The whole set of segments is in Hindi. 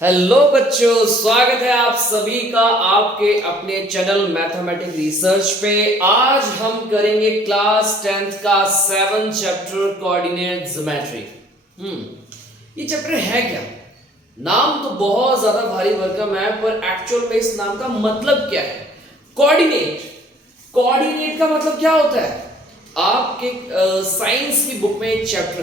हेलो बच्चों, स्वागत है आप सभी का आपके अपने चैनल मैथमेटिक रिसर्च पे। आज हम करेंगे क्लास 10th का 7th चैप्टर कोऑर्डिनेट ज्योमेट्री। ये चैप्टर है क्या? नाम तो बहुत ज्यादा भारी भरकम है, पर एक्चुअल में इस नाम का मतलब क्या है? कोऑर्डिनेट। कोऑर्डिनेट का मतलब क्या होता है? आपके साइंस की बुक में एक चैप्टर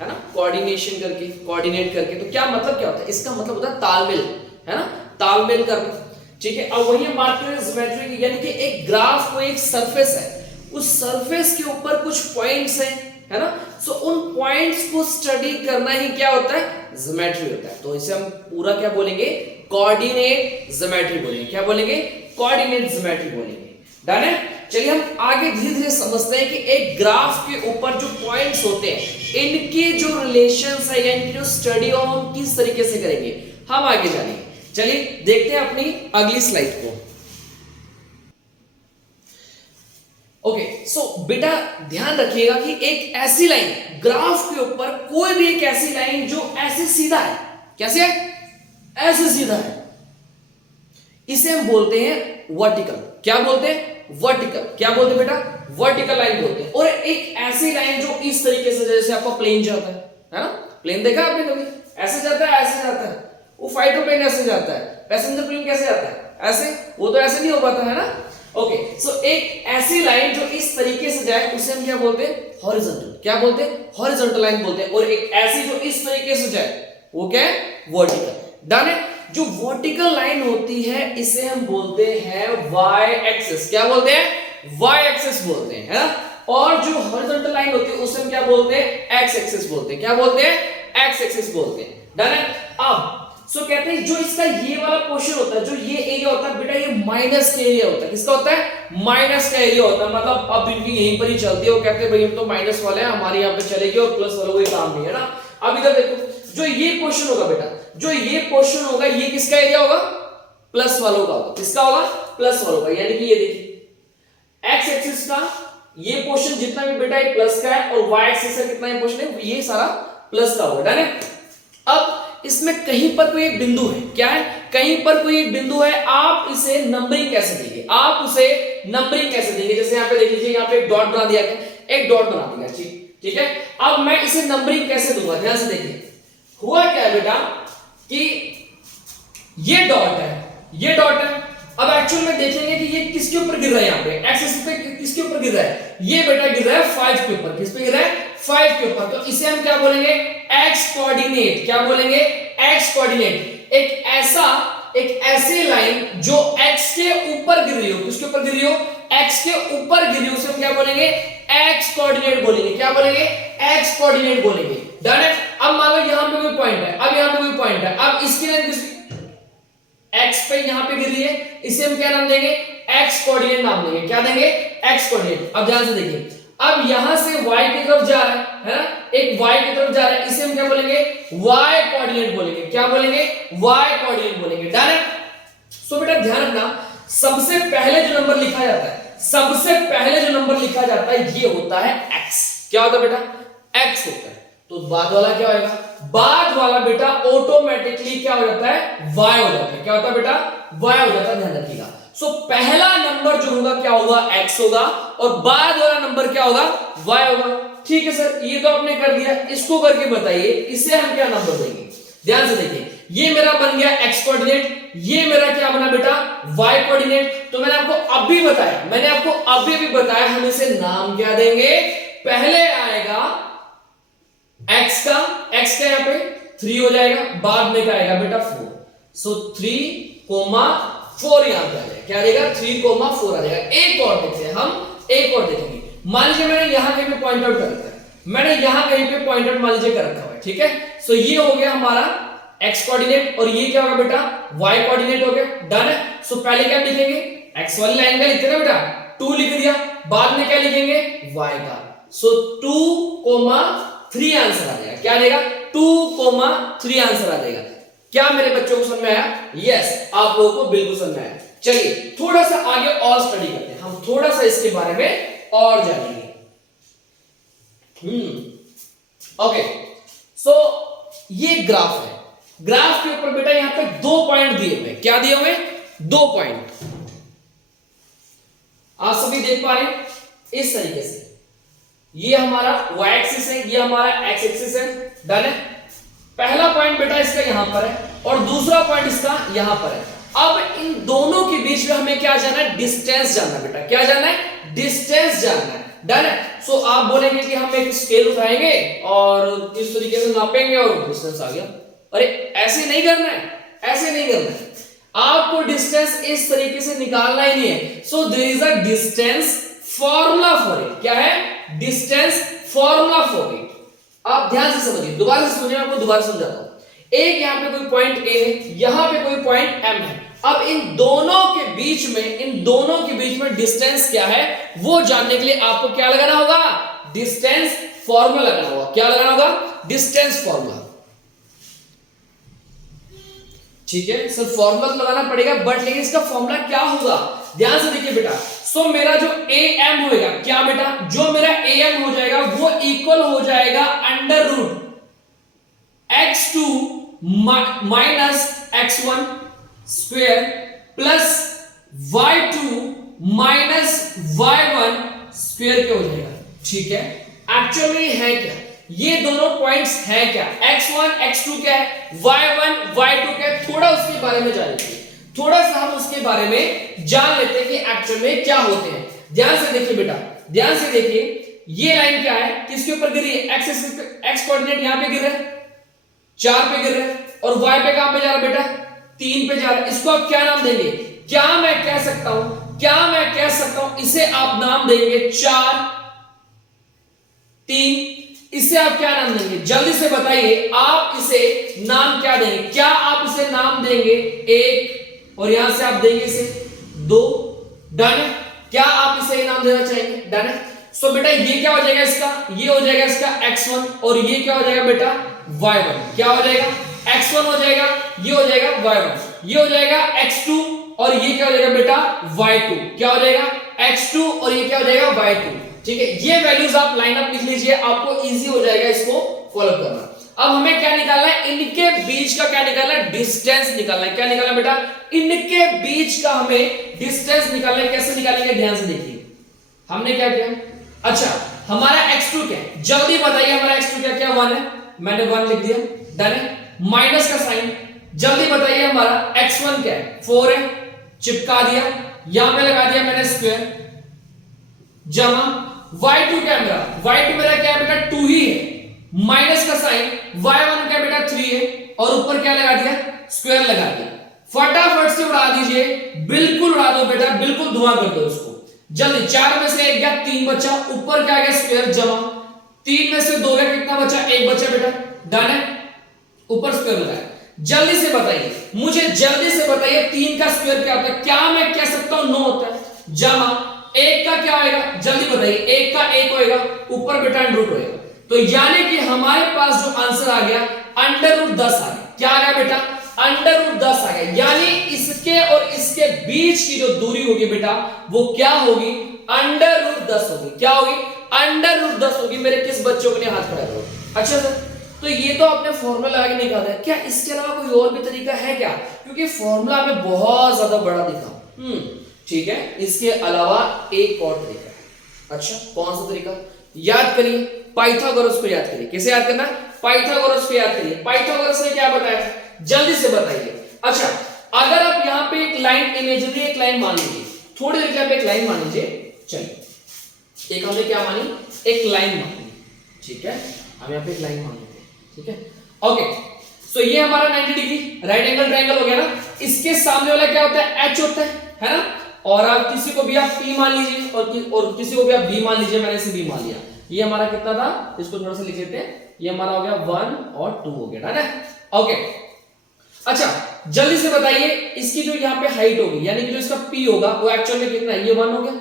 है ना, कोऑर्डिनेशन करके, कोऑर्डिनेट करके। तो क्या मतलब क्या होता है इसका? मतलब होता है तालमेल, है ना, तालमेल करना। ठीक है, अब वही हम बात करें ज्योमेट्री की, यानी कि एक ग्राफ को एक सरफेस है, उस सरफेस के ऊपर कुछ पॉइंट्स हैं, है ना। सो उन पॉइंट्स को स्टडी करना ही क्या होता है? ज्योमेट्री होता है। तो इसे हम पूरा क्या बोलेंगे? कोऑर्डिनेट ज्योमेट्री बोलेंगे। क्या बोलेंगे? कोऑर्डिनेट ज्योमेट्री बोलेंगे। डन है। चलिए हम आगे धीरे धीरे समझते हैं कि एक ग्राफ के ऊपर जो पॉइंट्स होते हैं, इनके जो रिलेशंस है या इनकी जो स्टडी हो हम किस तरीके से करेंगे, हम आगे जानेंगे। चलिए देखते हैं अपनी अगली स्लाइड को। ओके, सो बेटा ध्यान रखिएगा कि एक ऐसी लाइन, ग्राफ के ऊपर कोई भी एक ऐसी लाइन जो ऐसे सीधा है, कैसे है? ऐसे सीधा है, इसे हम बोलते हैं वर्टिकल। क्या बोलते हैं? वर्टिकल। क्या बोलते हैं बेटा? वर्टिकल लाइन बोलते हैं। और एक ऐसी लाइन जो इस तरीके से, जैसे आपका प्लेन जाता है ना, प्लेन देखा आपने कभी? ऐसे जाता है, ऐसे जाता है। वो फाइटर प्लेन ऐसे जाता है, पैसेंजर प्लेन कैसे जाता है? ऐसे। वो तो ऐसे नहीं हो पाता है ना। ओके, सो एक ऐसी लाइन जो इस तरीके से जाए उसे हम क्या बोलते हैं? हॉरिजॉन्टल। क्या बोलते हैं? हॉरिजॉन्टल लाइन बोलते हैं। और एक ऐसी जो इस तरीके से जाए वो क्या है? वर्टिकल। डन है। जो वर्टिकल लाइन होती है इसे हम बोलते हैं वाई एक्सिस। क्या बोलते हैं? वाई एक्सिस बोलते हैं, है ना। और जो हॉरिजॉन्टल लाइन होती है उसे हम क्या बोलते हैं? एक्स एक्सिस बोलते हैं। क्या बोलते हैं? एक्स एक्सिस बोलते हैं। डन है। अब सो कहते हैं जो इसका ये वाला पोर्शन होता है, जो ये एरिया होता है बेटा, ये माइनस का एरिया होता है। किसका होता है? माइनस का एरिया होता है। मतलब अब इनकी यहीं पर ही चलती है। वो कहते हैं भाई हम तो माइनस वाले हैं, हमारे यहाँ पे चलेगी, और प्लस वालों कोई काम नहीं है ना। अब इधर देखो, जो ये पोर्शन होगा बेटा, जो ये पोर्शन होगा, ये किसका एरिया होगा? प्लस वालों का होगा। किसका होगा? प्लस वालों का। यानी कि ये देखिए, एक्स एक्सिस का ये पोर्शन जितना भी बेटा ये प्लस का है, और वाई एक्सिस का कितना पोर्शन है, ये सारा प्लस का होगा। डन है। अब इसमें कहीं पर कोई एक बिंदु है। क्या है? कहीं पर कोई एक बिंदु है। आप इसे नंबरिंग कैसे देंगे? आप उसे नंबरिंग कैसे देंगे? जैसे यहां पे देख लीजिए, यहां पे एक डॉट बना दिया गया, एक डॉट बना दिया। ठीक है। अब मैं इसे नंबरिंग कैसे दूंगा? ध्यान से देखिए, हुआ क्या है बेटा कि ये डॉट है, ये डॉट है। अब एक्चुअल में देखेंगे कि ये किसके ऊपर गिर रहा है? यहाँ पे एक्स एक्सिस पे किसके ऊपर गिर रहा है? ये बेटा गिर रहा है 5 के ऊपर। किस पे गिर रहा है? 5 के ऊपर। तो इसे हम क्या बोलेंगे? X coordinate. क्या बोलेंगे? X coordinate. एक ऐसी लाइन जो एक्स के ऊपर गिर रही हो। किसके ऊपर गिर रही हो? एक्स के ऊपर गिर रही हो, उसे हम क्या बोलेंगे? एक्स कोऑर्डिनेट बोलेंगे। क्या बोलेंगे? एक्स कोऑर्डिनेट बोलेंगे। डन है। अब मान लो यहां पे कोई पॉइंट है, अब यहां पे कोई पॉइंट है, अब इसकी लाइन किस एक्स पे यहां पे गिर रही है, इसे हम क्या नाम देंगे? एक्स कोऑर्डिनेट नाम देंगे। क्या देंगे? X coordinate. अब ध्यान से देखिए, अब यहां से y की तरफ जा रहा है ना, एक y की तरफ जा रहा है, इसे हम क्या बोलेंगे? y कोऑर्डिनेट बोलेंगे। क्या बोलेंगे? y कोऑर्डिनेट बोलेंगे। डन है। सो बेटा ध्यान रखना, सबसे पहले जो नंबर लिखा जाता है, सबसे पहले जो नंबर लिखा जाता है ये होता है x। क्या होता है बेटा? x होता है। तो बाद वाला क्या होगा? बाद वाला बेटा ऑटोमेटिकली क्या हो जाता है? y हो जाता है। क्या होता है बेटा? y हो जाता है। ध्यान रखिएगा। सो पहला नंबर जो होगा क्या होगा? x होगा, और बाद वाला नंबर क्या होगा? y होगा। ठीक है सर, ये तो आपने कर दिया। इसको करके बताइए इसे हम क्या नंबर देंगे? ध्यान से देखिए, ये मेरा बन गया x कोऑर्डिनेट, ये मेरा क्या बना बेटा? y coordinate. तो मैंने आपको अभी बताया, मैंने आपको अभी भी बताया, हम इसे नाम क्या देंगे? पहले आएगा x का, x का यहां पे 3 हो जाएगा, बाद में क्या आएगा बेटा? 4। सो 3,4 यहां पे आ जाएगा। क्या आएगा? 3,4 आ जाएगा। एक और देखते हैं हम, एक और देखेंगे। मान लीजिए मैंने यहां कहीं पे पॉइंट आउट कर रखा है, मैंने यहां कहीं पे पॉइंट आउट मान लीजिए कर रखा हुआ है। ठीक है। सो ये हो गया हमारा x कोऑर्डिनेट, और ये क्या होगा बेटा? y कोऑर्डिनेट हो गया। डन है। सो पहले क्या लिखेंगे? x वाली लाइन का लिखते ना बेटा, 2 लिख दिया, बाद में क्या लिखेंगे? y का। सो 2,3 आंसर आ जाएगा। क्या आएगा? 2,3 आंसर आ जाएगा। क्या मेरे बच्चों को समझ में आया? यस, आप लोगों को बिल्कुल समझ में आया। चलिए थोड़ा सा आगे और स्टडी करते हैं, हम थोड़ा सा इसके बारे में और जानेंगे। ओके, सो ये ग्राफ है, ग्राफ के ऊपर बेटा यहां पे 2 पॉइंट दिए हुए, क्या दिए हुए? 2 पॉइंट। आप सभी देख पा रहे हैं इस तरीके से, ये हमारा y एक्सिस है, ये हमारा x एक्सिस है। डन है। पहला पॉइंट बेटा इसका यहां पर है और दूसरा पॉइंट इसका यहां पर है। अब इन दोनों के बीच में हमें क्या जानना है? डिस्टेंस जानना है बेटा। क्या जानना है? डिस्टेंस जानना है। डन है। सो आप बोलेंगे कि हम एक स्केल उठाएंगे और इस तरीके से नापेंगे और डिस्टेंस आ गया। अरे ऐसे नहीं करना है, ऐसे नहीं करना है। आपको डिस्टेंस इस तरीके से निकालना ही नहीं है। So there is a distance formula for it. क्या है? Distance formula for it. आप ध्यान से समझिए, दोबारा से समझिए, मैं आपको दोबारा समझाता हूं। एक यहां पे कोई पॉइंट ए है, यहां पे कोई पॉइंट एम है। अब इन दोनों के बीच में डिस्टेंस क्या है वो जानने के लिए आपको क्या लगाना होगा? डिस्टेंस फॉर्मूला लगाना होगा। क्या लगाना होगा? Distance formula. ठीक है सर, फॉर्मूला तो लगाना पड़ेगा, बट लेकिन इसका फॉर्मूला क्या होगा? ध्यान से देखिए बेटा। सो मेरा जो ए एम होएगा, क्या बेटा? जो मेरा ए एम हो जाएगा वो इक्वल हो जाएगा under root x2 minus x1 square plus y2 minus y1 square के हो जाएगा। ठीक है, एक्चुअली में है क्या? ये दोनों पॉइंट्स हैं क्या? x1 x2 क्या है, y1 y2 क्या है? थोड़ा उसके बारे में जान लीजिए, थोड़ा सा हम उसके बारे में जान लेते हैं कि एक्चुअल में क्या होते हैं। ध्यान से देखिए बेटा, ध्यान से देखिए, ये लाइन क्या है, किसके ऊपर गिरी है? x कोऑर्डिनेट यहां पे गिर रहा है, 4 पे गिर रहा है, और y पे कहां पे जा रहा है बेटा? 3 पे जा रहा है। इसको आप क्या नाम देंगे? क्या मैं कह सकता हूं, इसे आप नाम देंगे 4 3। इसे आप क्या नाम देंगे? जल्दी से बताइए, आप इसे नाम क्या देंगे? क्या आप इसे नाम देंगे 1 और यहां से आप देंगे इसे 2? डन है। क्या आप इसे नाम देना चाहेंगे? डन है। सो बेटा ये क्या हो जाएगा इसका? ये हो जाएगा इसका x1 और ये क्या हो जाएगा बेटा? y1। क्या हो जाएगा? x1 हो जाएगा, ये हो जाएगा y1, ये हो जाएगा x2 और ये क्या हो जाएगा बेटा? y2। क्या हो जाएगा? x2 और ये क्या हो जाएगा? y2। ठीक है, ये वैल्यूज आप लाइन अप लिख लीजिए, आपको इजी हो जाएगा इसको फॉलो करना। अब हमें क्या निकालना है? इनके बीच का क्या निकालना है? डिस्टेंस निकालना है। क्या निकालना है बेटा? इनके बीच का हमें डिस्टेंस निकालना है। कैसे निकालेंगे? ध्यान से देखिए, हमने क्या किया? अच्छा, हमारा x2 क्या है? जल्दी बताइए, हमारा x2 क्या? क्या 1 है, मैंने 1 लिख दिया। डन है। माइनस का साइन, जल्दी बताइए हमारा x1 क्या है? 4 है, चिपका दिया, यहां पे लगा दिया मैंने स्क्वायर, जमा y2 क्या मेरा? y2 मेरा क्या है बेटा? 2 ही है, माइनस का साइन, y1 क्या बेटा? 3 है, और ऊपर क्या लगा दिया? स्क्वायर लगा दिया। फटाफट से उड़ा दीजिए, बिल्कुल उड़ा दो बेटा, बिल्कुल धुआं कर दो उसको जल्दी। 4 में से 1 गया, 3 बचा, ऊपर क्या गया? स्क्वायर, जमा 3 में से 2 गया, कितना बचा? 1 बचा बेटा। डन है, ऊपर स्क्वायर लगाया। जल्दी से बताइए, मुझे जल्दी से बताइए 3 का स्क्वायर क्या होता है? क्या मैं कह सकता हूं 9 होता है, जमा 1 का क्या होएगा? जल्दी बताइए, 1 का 1 होएगा, ऊपर बेटा अंडर रूट होएगा। तो यानी कि हमारे पास जो आंसर आ गया अंडर रूट 10 आ गया। क्या आ गया बेटा? अंडर रूट 10 आ गया। यानी इसके और इसके बीच की जो दूरी होगी बेटा वो क्या होगी? अंडर रूट 10 होगी। क्या होगी? अंडर रूट 10 होगी। मेरे किस बच्चों के लिए हाथ खड़ा करो? अच्छा सर, तो ये तो आपने फॉर्मूला लगा के निकाला है, क्या इसके अलावा कोई और भी तरीका है क्या? क्योंकि फॉर्मूला में बहुत ज्यादा बड़ा दिखा। ठीक है, इसके अलावा एक और तरीका है। अच्छा, कौन सा तरीका? याद करिए, पाइथागोरस को याद करिए। किसे याद करना है? पाइथागोरस को याद करिए। पाइथागोरस ने क्या बताया? जल्दी से बताइए। अच्छा, अगर आप यहां पे एक लाइन, इमेजिनरी एक लाइन मान लीजिए, थोड़ी देर के लिए आप एक लाइन मान लीजिए। चलिए, एक हमने क्या मानी? एक लाइन मानी। ठीक है, हम यहां पे एक लाइन मान लेते हैं। ठीक है, ओके। सो ये हमारा 90 डिग्री राइट एंगल ट्रायंगल हो गया ना। इसके सामने वाला क्या होता है? एच होता है ना। और आप किसी को भी आप P मान लीजिए और किसी को भी आप B मान लीजिए। मैंने इसे B मान लिया। ये हमारा कितना था? इसको थोड़ा सा लिख लेते हैं। ये हमारा हो गया 1 और 2 हो गया ना। ओके, अच्छा जल्दी से बताइए, इसकी जो यहाँ पे हाइट होगी, यानी कि जो इसका P होगा वो एक्चुअल में कितना है? ये 1 हो गया,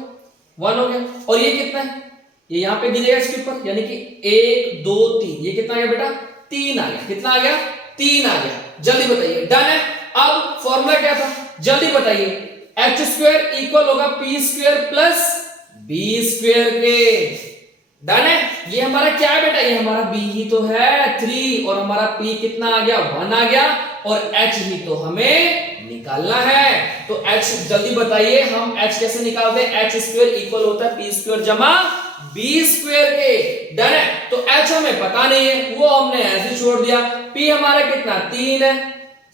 1 हो गया। और ये कितना है? ये यहाँ पे गिरेगा इसके ऊपर, यानी कि 1 2 3। ये कितना आ गया बेटा? 3 आ गया। कितना आ गया? 3 आ गया। जल्दी बताइए। डन है। अब फॉर्मूला क्या था? जल्दी बताइए। एच स्क्वायर इक्वल होगा P square plus B square के। डन है। ये हमारा क्या है बेटा, ये हमारा b ही तो है 3 और हमारा p कितना आ गया 1 आ गया और h ही तो हमें निकालना है। तो h जल्दी बताइए हम h कैसे निकालते हैं, h स्क्वायर इक्वल होता है p स्क्वायर जमा b स्क्वायर के। डन है। तो h हमें पता नहीं है वो हमने ऐसे छोड़ दिया, p हमारा कितना 3 है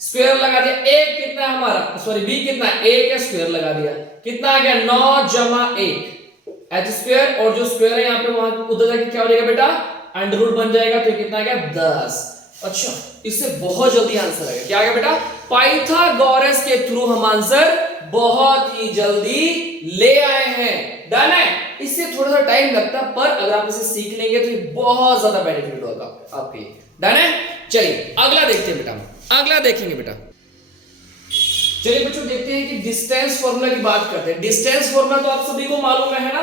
स्क्वायर लगा दिया, एक कितना है हमारा सॉरी b कितना 1 है स्क्वायर लगा दिया, कितना आ गया 9 जमा 1 एच स्क्वायर और जो स्क्वायर है यहाँ पे वहां उधर जाके क्या हो जाएगा बेटा अंडर रूट बन जाएगा, तो कितना आ गया 10। अच्छा इससे बहुत जल्दी आंसर आएगा, क्या आ गया बेटा पाइथागोरस के थ्रू हम आंसर बहुत ही जल्दी ले आए हैं। डन है। इससे थोड़ा सा टाइम लगता है पर अगर आप इसे सीख लेंगे तो ये बहुत ज्यादा बेनिफिट होगा आपके। डन है। चलिए अगला देखते हैं बेटा, अगला देखेंगे बेटा। चलिए बच्चों देखते हैं कि डिस्टेंस फार्मूला की बात करते हैं। डिस्टेंस फार्मूला तो आप सभी को मालूम है ना,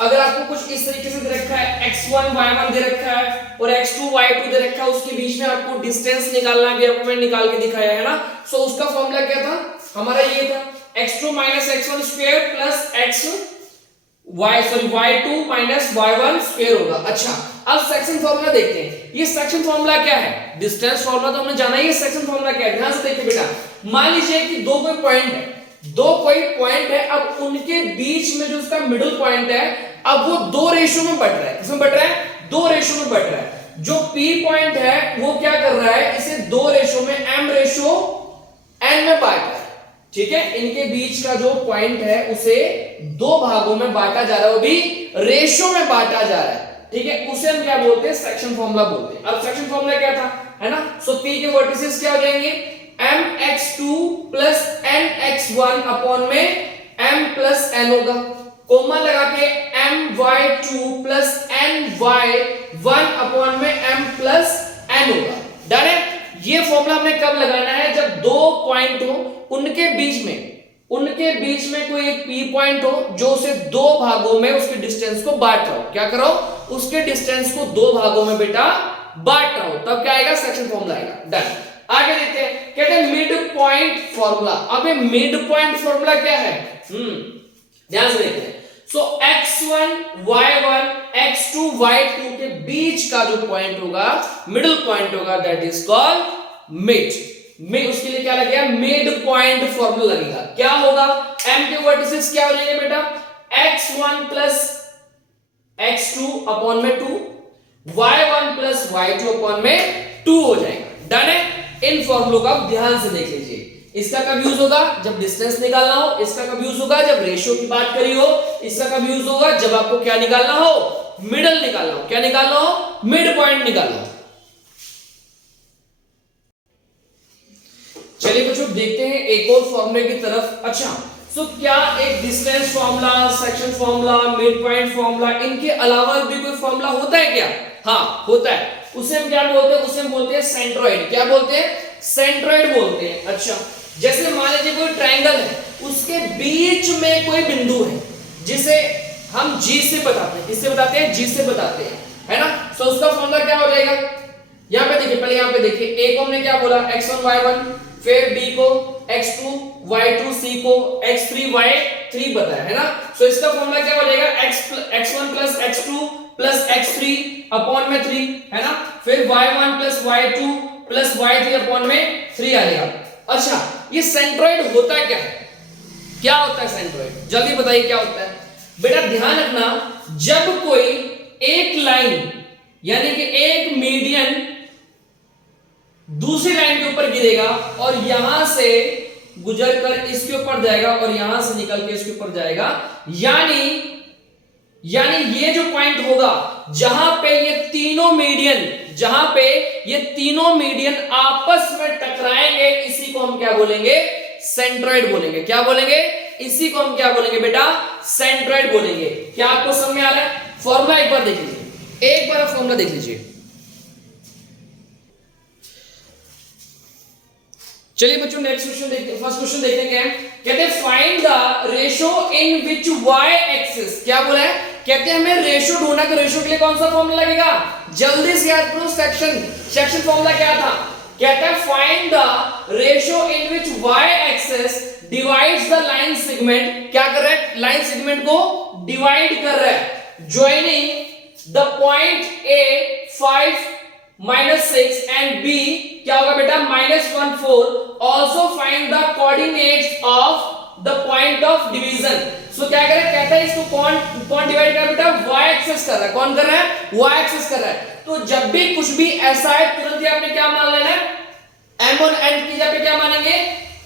अगर आपको कुछ इस तरीके से दे रखा है x1 y1 दे रखा है और x2 y2 दे रखा है, उसके बीच में आपको डिस्टेंस निकालना है, आपको मैंने निकाल के दिखाया है ना। सो उसका फार्मूला क्या था हमारा, ये था x2 x1 square plus y2 y1 square होगा। अच्छा अब सेक्शन फार्मूला देखते हैं, ये सेक्शन फार्मूला क्या है, डिस्टेंस फार्मूला तो हमने जाना है, ये सेक्शन फार्मूला क्या है ध्यान से देखिए बेटा। मान लीजिए कि दो कोई पॉइंट है, अब उनके बीच में जो उसका मिडिल पॉइंट है अब वो दो रेशियो में बट रहा है, किसमें बट रहा है दो रेशियो में बट रहा है। जो P पॉइंट है वो क्या कर रहा है, इसे दो रेशियो में m रेशियो n में बांट रहा है। ठीक है, इनके बीच का जो पॉइंट है उसे दो भागों में बांटा जा रहा है, वो भी रेशियो में बांटा जा रहा है। ठीक है, उसे हम क्या बोलते हैं सेक्शन फार्मूला बोलते हैं। अब सेक्शन फार्मूला क्या था है ना, सो P के वर्टिसेस क्या हो जाएंगे mx2 प्लस nx1 अपॉन में m प्लस n होगा, कोमा लगा के my2 प्लस ny1 अपॉन में m प्लस n होगा। डन है। ये फॉर्मूला हमने कब लगाना है, जब दो पॉइंट हो उनके बीच में कोई एक P पॉइंट हो जो उसे दो भागों में उसके डिस्टेंस को बांट रहा हो, क्या करो उसके डिस्टेंस को दो भागों में बेटा बांट रहा हो, तब क्या आएगा सेक्शन फार्मूला आएगा। डन। आगे देखते हैं, कहते हैं मिड पॉइंट फार्मूला। अब ये मिड पॉइंट फार्मूला क्या है, ध्यान से देखते हैं। सो x1 y1 x2 y2 के बीच का जो पॉइंट होगा मिडिल पॉइंट होगा दैट इज कॉल्ड मिड। में उसके लिए क्या लगेगा मिड पॉइंट फार्मूला लगेगा। क्या होगा m के वर्टिसेस क्या हो जाएंगे बेटा x1 प्लस x2 अपॉन में 2 y1 प्लस y2 अपॉन में 2 हो जाएगा। डन है। इन फॉर्मूलों का ध्यान से देख लीजिए। इसका कब यूज होगा जब डिस्टेंस निकालना हो, इसका कब यूज होगा जब रेशियो की बात करी हो, इसका कब यूज होगा जब आपको क्या निकालना हो मिडल निकालना हो, क्या निकालना हो मिड पॉइंट निकालना हो। चलिए बच्चों देखते हैं एक और फॉर्मूले की तरफ। अच्छा सो क्या एक distance formula, section formula, mid point formula, इनके अलावा भी कोई फॉर्मूला होता है क्या? हाँ होता है। उसे हम क्या बोलते हैं, उसे हम बोलते हैं सेंट्रोइड। क्या बोलते हैं सेंट्रोइड बोलते हैं। अच्छा जैसे मान लीजिए कोई ट्रायंगल है, उसके बीच में कोई बिंदु है जिसे हम G से बताते हैं, किससे बताते हैं G से बताते हैं, है ना। सो उसका फॉर्मूला क्या हो जाएगा, यहां पे देखिए, पहले यहां पे देखिए, A को हमने क्या बोला x1 y1, फिर B को x2 y2, C को x3 y3 बताया, है ना। सो इसका फॉर्मूला क्या हो जाएगा x1 plus x2 plus x3 upon में 3, है ना। फिर y1 plus y2 plus y3 upon में 3 आ जाएगा। अच्छा ये सेंट्रोइड होता क्या है, क्या होता है सेंट्रोइड, जल्दी बताइए क्या होता है बेटा। ध्यान रखना, जब कोई एक लाइन यानी कि एक मीडियन दूसरी लाइन के ऊपर गिरेगा और यहां से गुजरकर इसके ऊपर जाएगा और यहां से निकल के इसके ऊपर जाएगा, यानी ये जो पॉइंट होगा जहां पे ये तीनों मीडियन आपस में टकराएंगे, इसी को हम क्या बोलेंगे सेंट्रोइड बोलेंगे। क्या बोलेंगे, इसी को हम क्या बोलेंगे बेटा सेंट्रोइड बोलेंगे। क्या आपको समझ में आ रहा है? फॉर्मूला एक बार देख लीजिए, एक बार फॉर्मूला देख लीजिए। चलिए बच्चों नेक्स्ट क्वेश्चन देखते हैं। फर्स्ट क्वेश्चन देखते हैं, कहते हैं find the ratio in which y axis. क्या बोला है, कहते हैं हमें रेशियो ढूंढना, कि रेशियो के लिए कौन सा फॉर्मूला लगेगा, जल्दी से याद करो। सेक्शन फॉर्मूला क्या था, कहता है find the ratio in which y axis divides the line segment. क्या कर रहा है, लाइन सेगमेंट को डिवाइड कर रहा है, joining the point A 5 -6 and B क्या होगा बेटा -1 4 also find the coordinates of the point of division. So क्या करें, कहता है इसको कौन डिवाइड कर रहा है बेटा, y एक्सिस कर रहा है। कौन कर रहा है, y एक्सिस कर रहा है। तो जब भी कुछ भी ऐसा है तुरंत ही आपने क्या मान लेना है, m1 एंड की जगह पे क्या मानेंगे,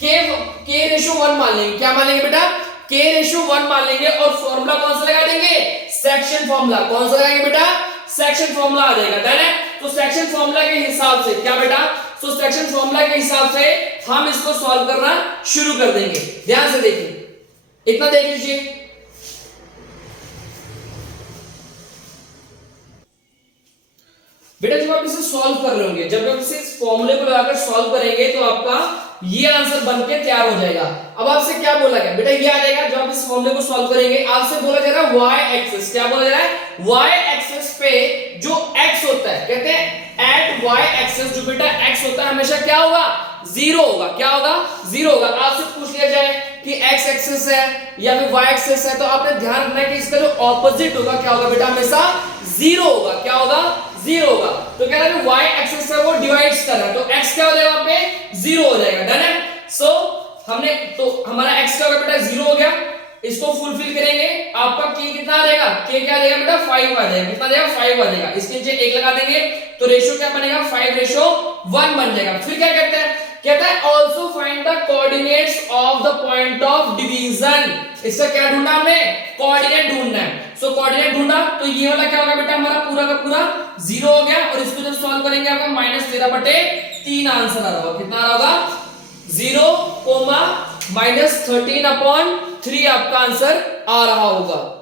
k/1 मान लेंगे। क्या मान लेंगे बेटा, k/1 मान लेंगे। और फॉर्मूला कौन सा लगा देंगे, सेक्शन फॉर्मूला। कौन सा लगाएंगे बेटा, सेक्शन फॉर्मूला आ जाएगा। डन है। तो सेक्शन फॉर्मूला के हिसाब से क्या बेटा, तो सेक्शन फॉर्मूला के हिसाब से हम इसको सॉल्व करना शुरू कर देंगे। ध्यान से देखिए, इतना देख लीजिए। बेटा जब आप इसे सॉल्व कर रहे होंगे, जब आप इसे इस फॉर्मूले को लगाकर सॉल्व करेंगे तो आपका ये आंसर बनके तैयार हो जाएगा। अब आपसे क्या बोला गया बेटा, ये आ जाएगा। जब आप इस फॉर्मूले को सॉल्व करेंगे आपसे बोला जा रहा है y एक्सिस। क्या बोला जा रहा है, y एक्सिस पे जो x होता है, कहते हैं एट y एक्सिस जो बेटा x होता है हमेशा क्या होगा, 0 होगा। क्या होगा, 0 होगा। आपसे पूछ लिया जाए कि x एक्सिस है या फिर y एक्सिस है, तो आपने ध्यान रखना है कि इसका जो ऑपोजिट होगा क्या होगा बेटा, हमेशा 0 होगा। क्या होगा, 0 होगा। तो कह रहा है y एक्सिस है वो डिवाइड्स कर रहा है, तो x क्या हो जाएगा वहां पे, 0 हो जाएगा। डन है। सो हमने तो हमारा x क्या होगा बेटा, 0 हो गया। इसको फुलफिल करेंगे, आपका k कितना आ जाएगा, k क्या आ जाएगा बेटा, 5 आ जाएगा। कितना आ जाएगा, 5 आ जाएगा। इसके नीचे 1 लगा देंगे तो रेशियो क्या बनेगा, 5:1 बन जाएगा। फिर क्या कहते हैं, कहता है also find the coordinates of the point of division. इसका क्या ढूंढना हमने, कोऑर्डिनेट ढूंढना है। सो कोऑर्डिनेट ढूंढा तो ये वाला क्या होगा बेटा, हमारा पूरा का पूरा 0 हो गया। और इसको जब सॉल्व करेंगे आपका -13/3 आंसर आ रहा होगा। कितना आ रहा होगा, 0, -13/3 आपका आंसर आ रहा होगा।